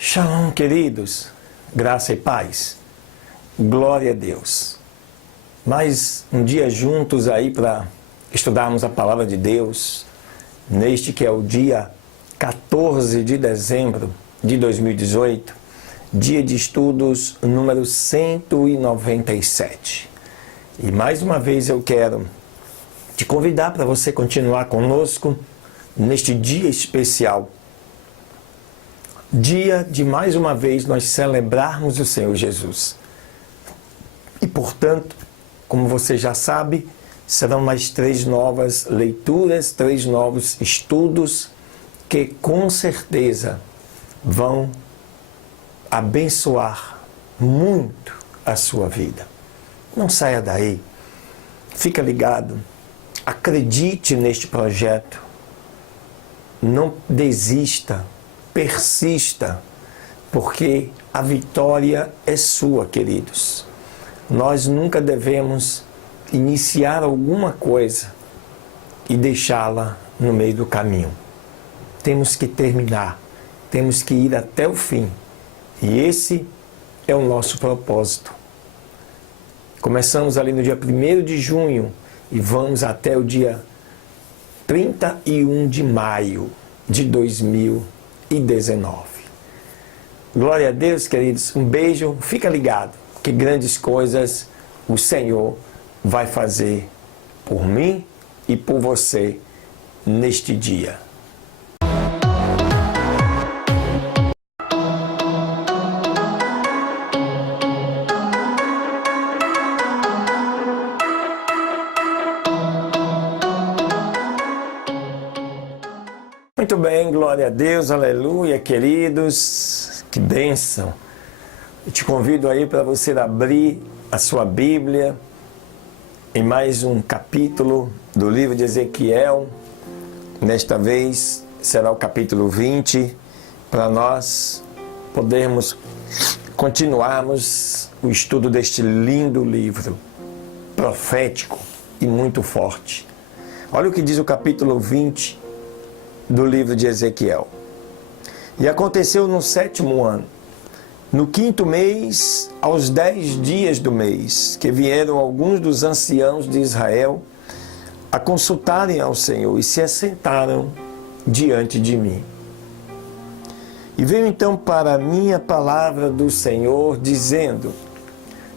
Shalom, queridos, graça e paz, glória a Deus. Mais um dia juntos aí para estudarmos a Palavra de Deus, neste que é o dia 14 de dezembro de 2018, dia de estudos número 197. E mais uma vez eu quero te convidar para você continuar conosco neste dia especial, dia de mais uma vez nós celebrarmos o Senhor Jesus. E portanto, como você já sabe, serão mais 3 novas leituras, 3 novos estudos que com certeza vão abençoar muito a sua vida. Não saia daí, fica ligado, acredite neste projeto, não desista, persista, porque a vitória é sua, queridos. Nós nunca devemos iniciar alguma coisa e deixá-la no meio do caminho. Temos que terminar, temos que ir até o fim. E esse é o nosso propósito. Começamos ali no dia 1º de junho e vamos até o dia 31 de maio de 2019. Glória a Deus, queridos. Um beijo. Fica ligado, que grandes coisas o Senhor vai fazer por mim e por você neste dia. Muito bem, glória a Deus, aleluia, queridos, que bênção. Eu te convido aí para você abrir a sua Bíblia em mais um capítulo do livro de Ezequiel. Nesta vez será o capítulo 20, para nós podermos continuarmos o estudo deste lindo livro, profético e muito forte. Olha o que diz o capítulo 20 do livro de Ezequiel. E aconteceu no 7º ano, no 5º mês, aos 10 dias do mês, que vieram alguns dos anciãos de Israel a consultarem ao Senhor e se assentaram diante de mim. E veio então para mim a palavra do Senhor, dizendo: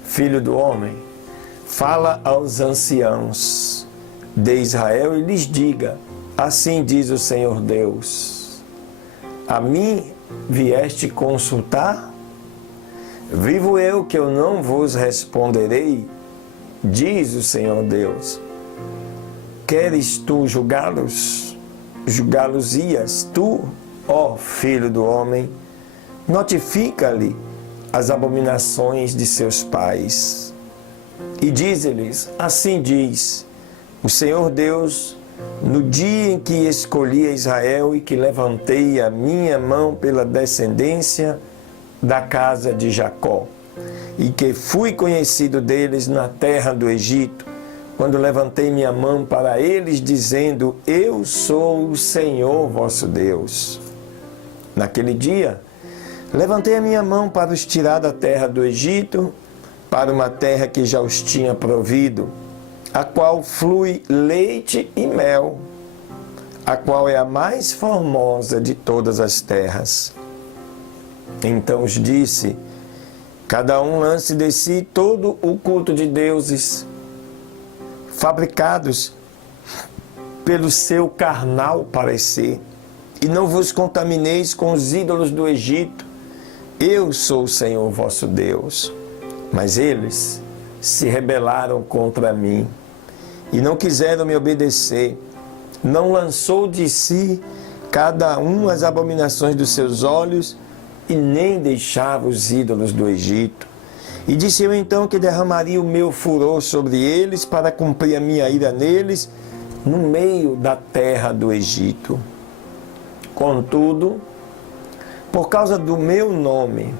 Filho do homem, fala aos anciãos de Israel e lhes diga: assim diz o Senhor Deus, a mim vieste consultar? Vivo eu que eu não vos responderei, diz o Senhor Deus. Queres tu julgá-los? Julgá-los-ias tu, ó filho do homem? Notifica-lhe as abominações de seus pais. E dize-lhes, assim diz o Senhor Deus, no dia em que escolhi a Israel e que levantei a minha mão pela descendência da casa de Jacó, e que fui conhecido deles na terra do Egito, quando levantei minha mão para eles, dizendo: eu sou o Senhor vosso Deus. Naquele dia, levantei a minha mão para os tirar da terra do Egito, para uma terra que já os tinha provido, a qual flui leite e mel, a qual é a mais formosa de todas as terras. Então os disse: cada um lance de si todo o culto de deuses, fabricados pelo seu carnal parecer, e não vos contamineis com os ídolos do Egito. Eu sou o Senhor vosso Deus. Mas eles se rebelaram contra mim e não quiseram me obedecer. Não lançou de si cada um as abominações dos seus olhos, e nem deixava os ídolos do Egito. E disse eu então que derramaria o meu furor sobre eles, para cumprir a minha ira neles, no meio da terra do Egito. Contudo, por causa do meu nome,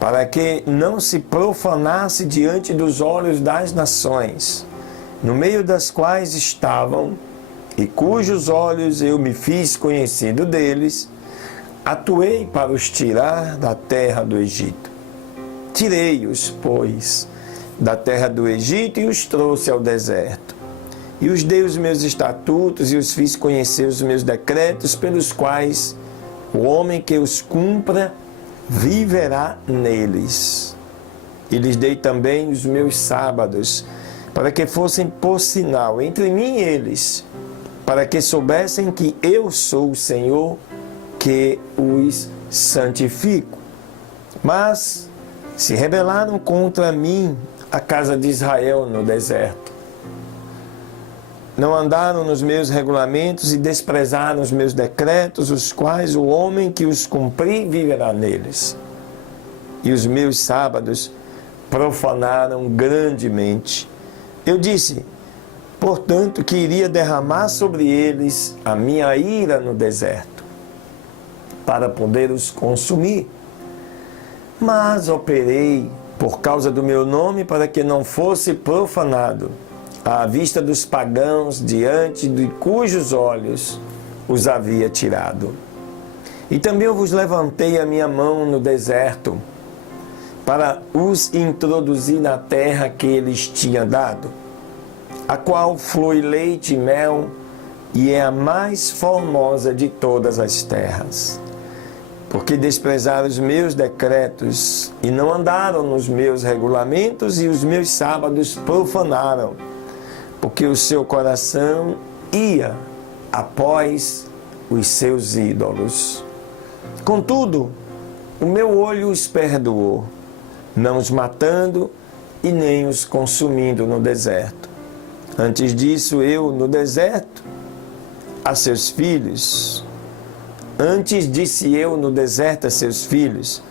para que não se profanasse diante dos olhos das nações, no meio das quais estavam, e cujos olhos eu me fiz conhecido deles, atuei para os tirar da terra do Egito. Tirei-os, pois, da terra do Egito e os trouxe ao deserto. E os dei os meus estatutos e os fiz conhecer os meus decretos, pelos quais o homem que os cumpra viverá neles. E lhes dei também os meus sábados, para que fossem por sinal entre mim e eles, para que soubessem que eu sou o Senhor, que os santifico. Mas se rebelaram contra mim a casa de Israel no deserto. Não andaram nos meus regulamentos e desprezaram os meus decretos, os quais o homem que os cumprir viverá neles. E os meus sábados profanaram grandemente. Eu disse, portanto, que iria derramar sobre eles a minha ira no deserto, para poder os consumir. Mas operei por causa do meu nome, para que não fosse profanado à vista dos pagãos, diante de cujos olhos os havia tirado. E também eu vos levantei a minha mão no deserto, para os introduzir na terra que eles tinham dado, a qual flui leite e mel, e é a mais formosa de todas as terras. Porque desprezaram os meus decretos, e não andaram nos meus regulamentos, e os meus sábados profanaram, porque o seu coração ia após os seus ídolos. Contudo, o meu olho os perdoou, não os matando e nem os consumindo no deserto. Antes disso, eu, no deserto, a seus filhos, antes disse eu no deserto a seus filhos,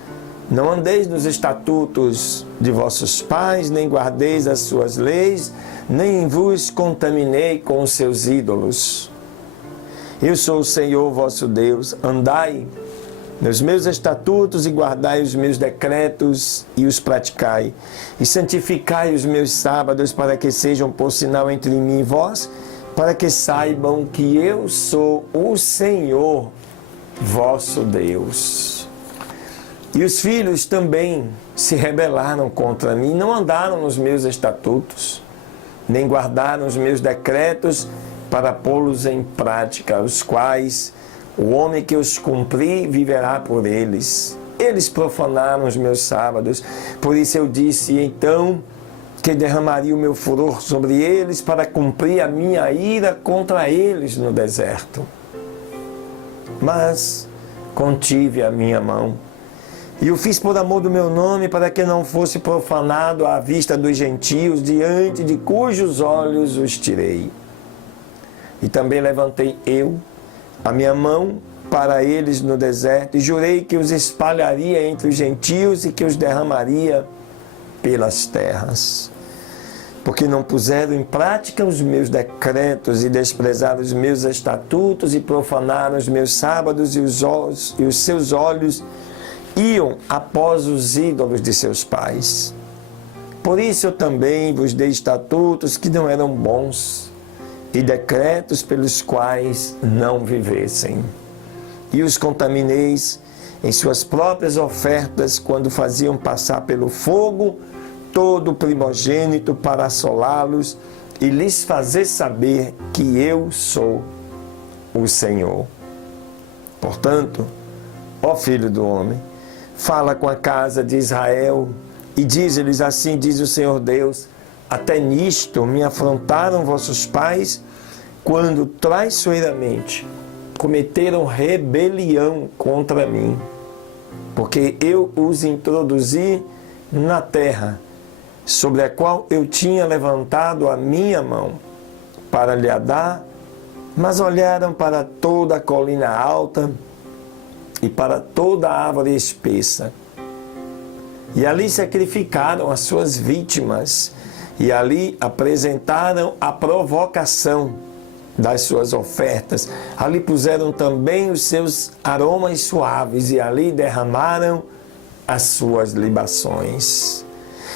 não andeis nos estatutos de vossos pais, nem guardeis as suas leis, nem vos contaminei com os seus ídolos. Eu sou o Senhor vosso Deus, andai nos meus estatutos e guardai os meus decretos e os praticai, e santificai os meus sábados, para que sejam por sinal entre mim e vós, para que saibam que eu sou o Senhor vosso Deus. E os filhos também se rebelaram contra mim, não andaram nos meus estatutos, nem guardaram os meus decretos para pô-los em prática, os quais o homem que os cumprir viverá por eles. Eles profanaram os meus sábados, por isso eu disse então que derramaria o meu furor sobre eles para cumprir a minha ira contra eles no deserto. Mas contive a minha mão e o fiz por amor do meu nome, para que não fosse profanado à vista dos gentios, diante de cujos olhos os tirei. E também levantei eu a minha mão para eles no deserto, e jurei que os espalharia entre os gentios e que os derramaria pelas terras. Porque não puseram em prática os meus decretos e desprezaram os meus estatutos e profanaram os meus sábados, e os seus olhos iam após os ídolos de seus pais. Por isso eu também vos dei estatutos que não eram bons, e decretos pelos quais não vivessem. E os contamineis em suas próprias ofertas, quando faziam passar pelo fogo todo o primogênito para assolá-los e lhes fazer saber que eu sou o Senhor. Portanto, ó filho do homem, fala com a casa de Israel e dize-lhes: assim diz o Senhor Deus, até nisto me afrontaram vossos pais, quando traiçoeiramente cometeram rebelião contra mim, porque eu os introduzi na terra, sobre a qual eu tinha levantado a minha mão, para lhe a dar, mas olharam para toda a colina alta e para toda a árvore espessa, e ali sacrificaram as suas vítimas, e ali apresentaram a provocação das suas ofertas. Ali puseram também os seus aromas suaves, e ali derramaram as suas libações.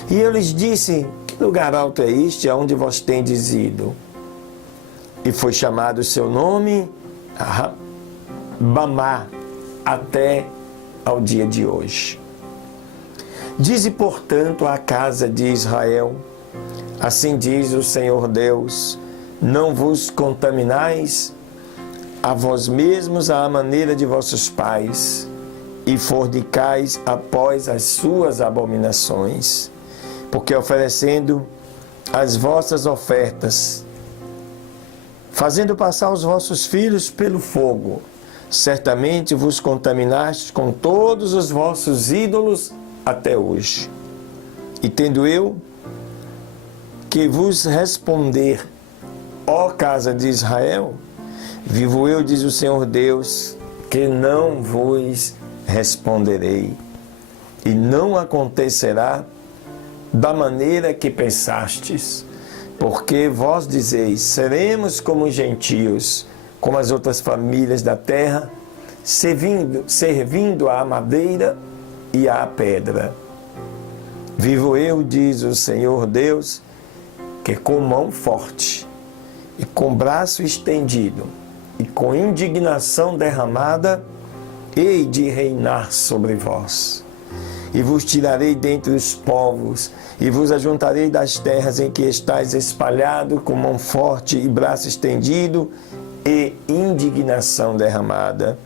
E eu lhes disse: que lugar alto é este, aonde vós tendes ido? E foi chamado o seu nome Bamá, até ao dia de hoje. Dize, portanto, à casa de Israel: assim diz o Senhor Deus, não vos contaminais a vós mesmos à maneira de vossos pais, e fornicais após as suas abominações, porque oferecendo as vossas ofertas, fazendo passar os vossos filhos pelo fogo, certamente vos contaminastes com todos os vossos ídolos até hoje. E tendo eu que vos responder, ó casa de Israel, vivo eu, diz o Senhor Deus, que não vos responderei, e não acontecerá da maneira que pensastes, porque vós dizeis, seremos como os gentios, como as outras famílias da terra, servindo à madeira e à pedra. Vivo eu, diz o Senhor Deus, que com mão forte e com braço estendido e com indignação derramada, hei de reinar sobre vós. E vos tirarei dentre os povos, e vos ajuntarei das terras em que estáis espalhados, com mão forte e braço estendido e indignação derramada.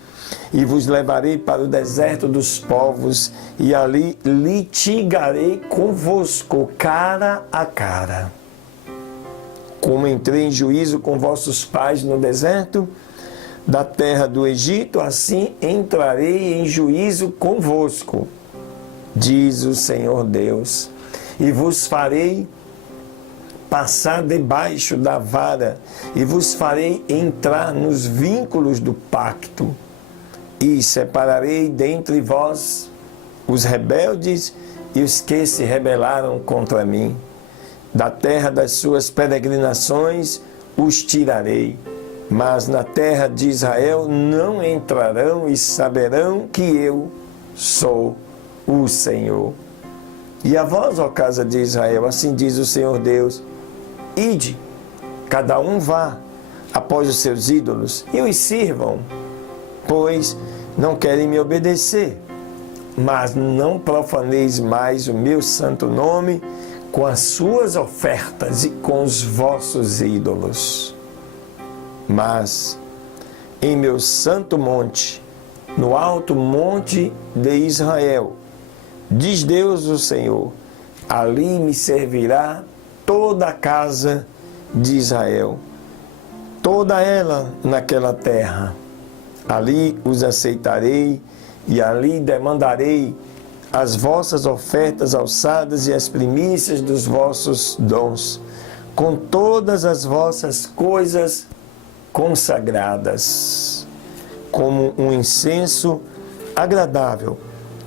E vos levarei para o deserto dos povos, e ali litigarei convosco cara a cara. Como entrei em juízo com vossos pais no deserto da terra do Egito, assim entrarei em juízo convosco, diz o Senhor Deus, e vos farei passar debaixo da vara, e vos farei entrar nos vínculos do pacto, e separarei dentre vós os rebeldes e os que se rebelaram contra mim. Da terra das suas peregrinações os tirarei, mas na terra de Israel não entrarão, e saberão que eu sou o Senhor. E a vós, ó casa de Israel, assim diz o Senhor Deus, ide, cada um vá após os seus ídolos e os sirvam, pois não querem me obedecer. Mas não profaneis mais o meu santo nome com as suas ofertas e com os vossos ídolos. Mas em meu santo monte, no alto monte de Israel, diz Deus o Senhor, ali me servirá toda a casa de Israel, toda ela naquela terra. Ali os aceitarei e ali demandarei as vossas ofertas alçadas e as primícias dos vossos dons, com todas as vossas coisas consagradas. Como um incenso agradável,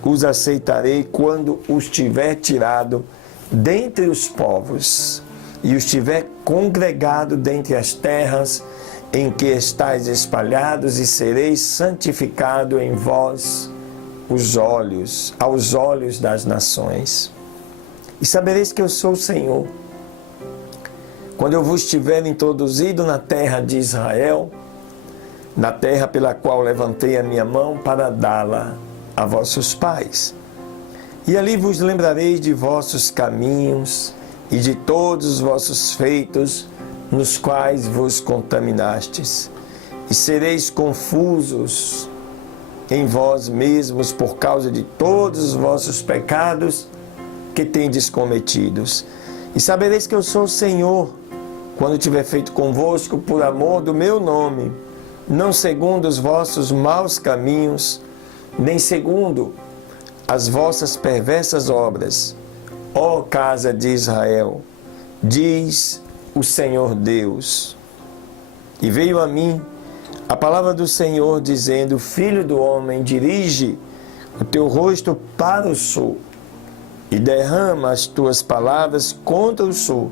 os aceitarei quando os tiver tirado dentre os povos e os tiver congregado dentre as terras em que estáis espalhados, e sereis santificado em vós aos olhos das nações. E sabereis que eu sou o Senhor, quando eu vos tiver introduzido na terra de Israel, na terra pela qual levantei a minha mão para dá-la a vossos pais. E ali vos lembrareis de vossos caminhos e de todos os vossos feitos, nos quais vos contaminastes, e sereis confusos em vós mesmos por causa de todos os vossos pecados que tendes cometidos. E sabereis que eu sou o Senhor, quando tiver feito convosco por amor do meu nome, não segundo os vossos maus caminhos, nem segundo as vossas perversas obras, ó casa de Israel, diz o Senhor Deus. E veio a mim a palavra do Senhor, dizendo: Filho do homem, dirige o teu rosto para o sul, e derrama as tuas palavras contra o sul,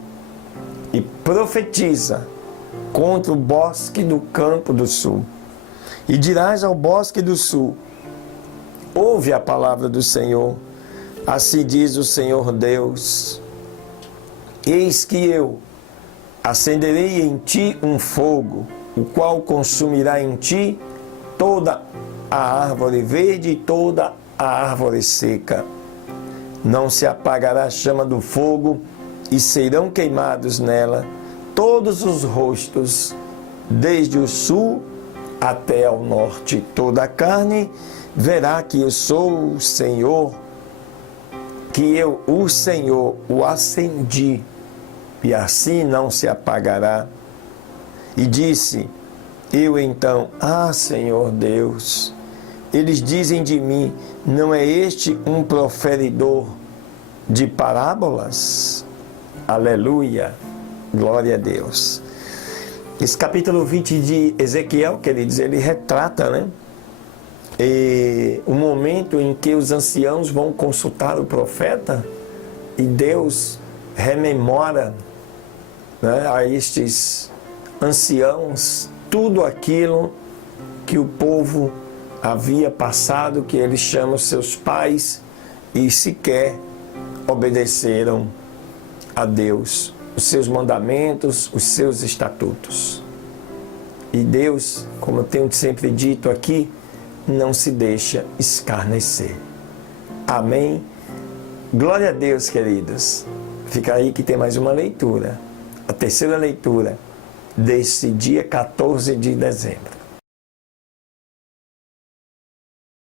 e profetiza contra o bosque do campo do sul. E dirás ao bosque do sul: ouve a palavra do Senhor, assim diz o Senhor Deus, eis que eu acenderei em ti um fogo, o qual consumirá em ti toda a árvore verde e toda a árvore seca. Não se apagará a chama do fogo, e serão queimados nela todos os rostos, desde o sul até ao norte. Toda a carne verá que eu sou o Senhor, que eu, o Senhor, o acendi, e assim não se apagará. E disse eu então: Senhor Deus, eles dizem de mim, não é este um proferidor de parábolas? Aleluia, glória a Deus. Esse capítulo 20 de Ezequiel, queridos, ele retrata, né, o momento em que os anciãos vão consultar o profeta e Deus rememora, né, a estes anciãos tudo aquilo que o povo havia passado, que eles chamam seus pais, e sequer obedeceram a Deus, os seus mandamentos, os seus estatutos. E Deus, como eu tenho sempre dito aqui, não se deixa escarnecer. Amém? Glória a Deus, queridos. Fica aí que tem mais uma leitura, a terceira leitura desse dia 14 de dezembro.